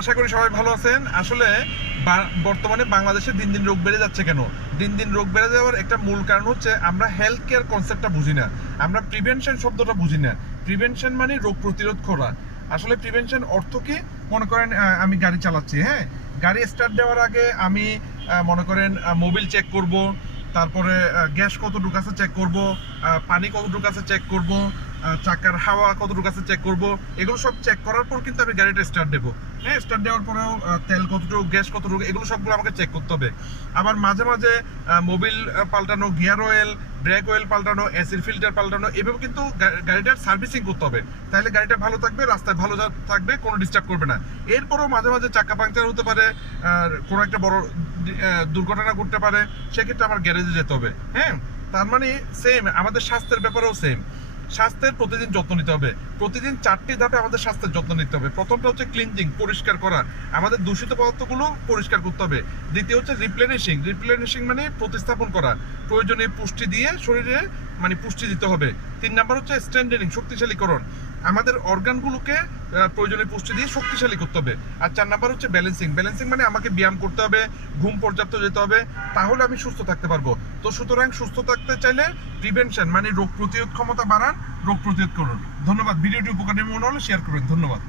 আশা করি সবাই ভালো আছেন। আসলে বর্তমানে বাংলাদেশে দিন দিন রোগ বেড়ে যাচ্ছে কেন? দিন দিন রোগ বেড়ে যাওয়ার একটা মূল কারণ হচ্ছে আমরা হেলথ কেয়ার কনসেপ্টটা বুঝি না। আমরা প্রিভেনশন শব্দটা বুঝি না। প্রিভেনশন মানে রোগ প্রতিরোধ করা। আসলে প্রিভেনশন অর্থ কি? মনে করেন আমি গাড়ি চালাচ্ছি হ্যাঁ? গাড়ি স্টার্ট দেওয়ার আগে আমি মনে করেন মোবিল চেক করব, তারপরে গ্যাস কতটুকু আছে চেক করব পানি কতটুকু আছে চেক করব চাকার হাওয়া কতটুকু আছে চেক করব, এগুলো সব চেক করার পর কিন্তু আমি গাড়িটা স্টার্ট দেবো। স্টার্ট দেওয়ার পরেও তেল কতটুকু, গ্যাস কতটুকু, এগুলো সবগুলো আমাকে চেক করতে হবে। আবার মাঝে মাঝে মোবিল পাল্টানো গিয়ার অয়েল ব্রেক অয়েল পাল্টানো অ্যাসিড ফিল্টার পাল্টানো, এভাবে কিন্তু গাড়িটার সার্ভিসিং করতে হবে। তাহলে গাড়িটা ভালো থাকবে, রাস্তায় ভালো থাকবে, কোনো ডিস্টার্ব করবে না। এরপরও মাঝে মাঝে চাকা পাংচার হতে পারে কোনো একটা বড় দুর্ঘটনা ঘটতে পারে, সেক্ষেত্রে আমার গ্যারেজে যেতে হবে। হ্যাঁ? তার মানে সেম আমাদের স্বাস্থ্যের ব্যাপারেও সেম স্বাস্থ্যের প্রতিদিন যত্ন নিতে হবে। প্রতিদিন চারটি ধাপে আমাদের স্বাস্থ্যের যত্ন নিতে হবে। প্রথমটা হচ্ছে ক্লিনজিং পরিষ্কার করা। আমাদের দূষিত পদার্থগুলো পরিষ্কার করতে হবে। দ্বিতীয় হচ্ছে রিপ্লেনিশিং রিপ্লেনিশিং মানে প্রতিস্থাপন করা। প্রয়োজনীয় পুষ্টি দিয়ে শরীরে মানে পুষ্টি দিতে হবে। তিন নাম্বার হচ্ছে স্ট্রেন্ডেনিং শক্তিশালীকরণ। আমাদের অর্গানগুলোকে প্রয়োজনীয় পুষ্টি দিয়ে শক্তিশালী করতে হবে। আর চার নাম্বার হচ্ছে ব্যালেন্সিং ব্যালেন্সিং মানে আমাকে ব্যায়াম করতে হবে, ঘুম পর্যাপ্ত যেতে হবে, তাহলে আমি সুস্থ থাকতে পারব। তো সুতরাং সুস্থ থাকতে চাইলে প্রিভেনশন মানে রোগ প্রতিরোধ ক্ষমতা বাড়ান, রোগ প্রতিরোধ করুন। ধন্যবাদ। ভিডিওটি উপকারী মনে হলে শেয়ার করবেন। ধন্যবাদ।